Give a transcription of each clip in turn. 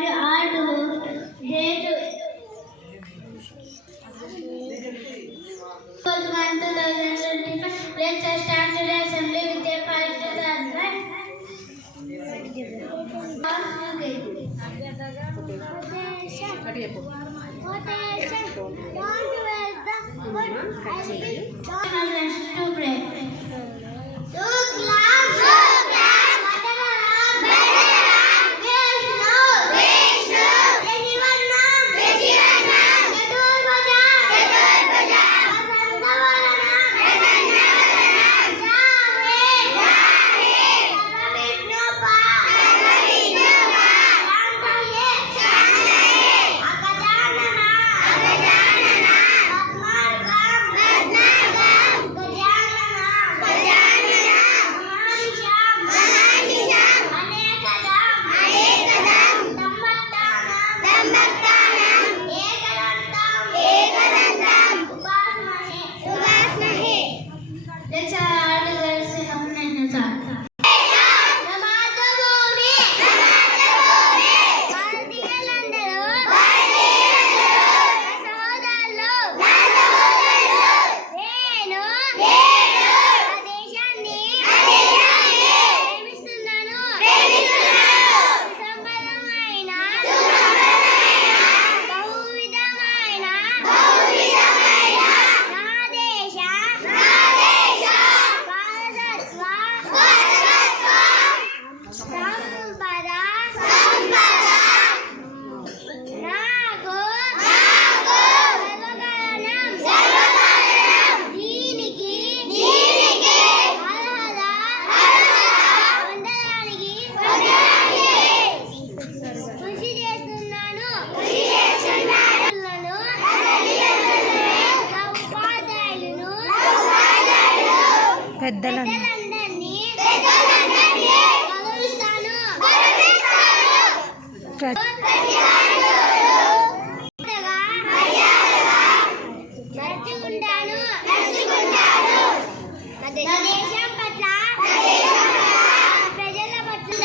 want you all to dare to 2025. Let's start the assembly with a fight to the advance. To pray. పెద్దలందరినీ దేశం పట్ల ప్రజల పట్ల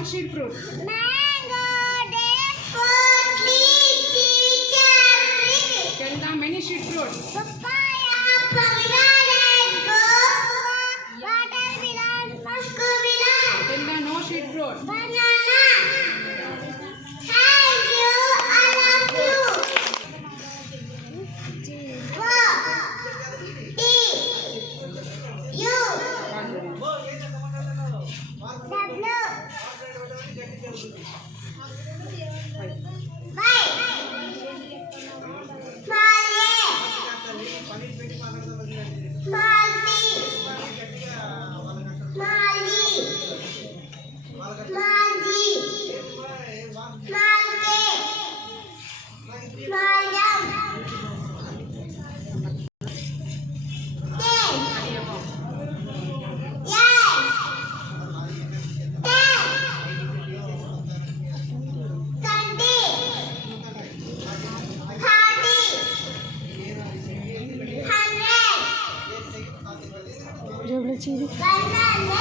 one sheet fruit. Mango, date, lychee, cherry. Tell the many sheet fruit. Papaya, pomegranate, guava, watermelon, muscovilla. Tell the no sheet fruit. Banana. Thank you, I love you. Chiri. Banana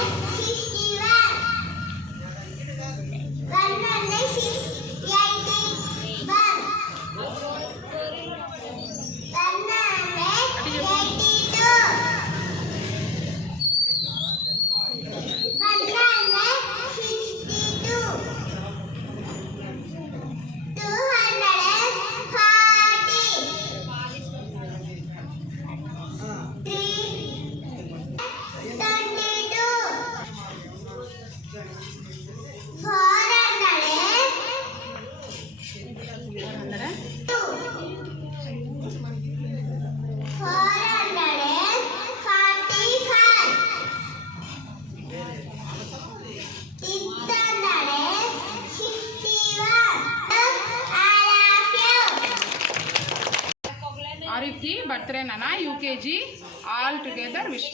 birthday నానా UKG all together wish.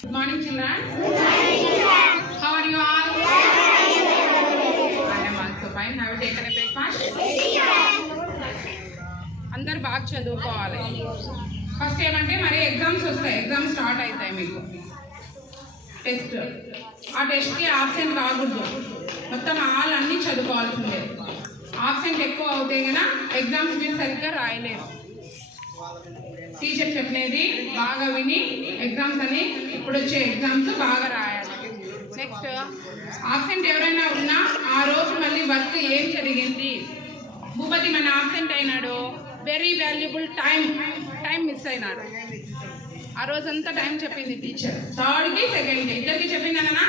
Good morning, children. How are you all? I am also fine. Have you taken a breakfast? అందరు బాగా చదువుకోవాలి. ఫస్ట్ ఏమంటే మరి ఎగ్జామ్స్ వస్తాయి, exams start అవుతాయి మీకు. టెస్ట్, ఆ టెస్ట్కి ఆబ్సెంట్ కాకూడదు, మొత్తం ఆల్ అన్నీ చదువుకోవాల్సిందే. ఆబ్సెంట్ ఎక్కువ అవుతే కనుక ఎగ్జామ్స్ మీరు సరిగ్గా రాయలేరు. టీచర్ చెప్పినది బాగా విని ఎగ్జామ్స్ అని ఇప్పుడు వచ్చే ఎగ్జామ్స్ బాగా రాయాలి. నెక్స్ట్ ఆబ్సెంట్ ఎవరైనా ఉన్నా ఆ రోజు మళ్ళీ వర్క్ ఏం జరిగింది. భూపతి మన ఆబ్సెంట్ అయినాడు, వెరీ వాల్యుబుల్ టైం మిస్ అయినాడు. ఆ రోజంతా టైం చెప్పింది టీచర్, థర్డ్కి సెకండ్కి ఇద్దరికి చెప్పింది అన్నా.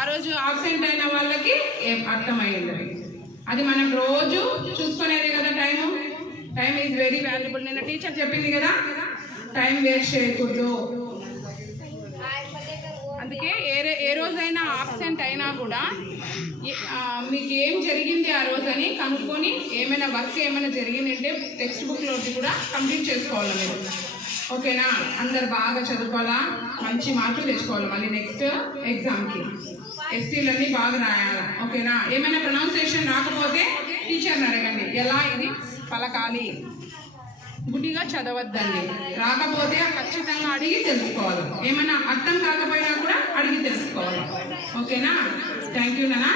ఆ రోజు ఆబ్సెంట్ అయిన వాళ్ళకి ఏం అర్థమైంది. అది మనం రోజు చూసుకునేది కదా time. Time is very valuable. నిన్న టీచర్ చెప్పింది కదా, టైం వేస్ట్ చేయకూడదు. అందుకే ఏ రోజైనా ఆబ్సెంట్ అయినా కూడా మీకు ఏం జరిగింది ఆ రోజు అని కనుక్కొని ఏమైనా వర్క్ ఏమైనా జరిగిందంటే టెక్స్ట్ బుక్లో కూడా కంప్లీట్ చేసుకోవాలి మీరు. ఓకేనా? అందరు బాగా చదువుకోవాలా, మంచి మార్కులు తెచ్చుకోవాలి మళ్ళీ నెక్స్ట్ ఎగ్జామ్కి. ఎస్టీలన్నీ బాగా రాయాలి. ఓకేనా? ఏమైనా ప్రొనౌన్సియేషన్ రాకపోతే టీచర్ని అడగండి, ఎలా ఇది పలకాలి. గుడ్డిగా చదవద్దండి, రాకపోతే ఖచ్చితంగా అడిగి తెలుసుకోవాలి. ఏమైనా అర్థం కాకపోయినా కూడా అడిగి తెలుసుకోవాలి. ఓకేనా? థ్యాంక్ యూ నాన్న.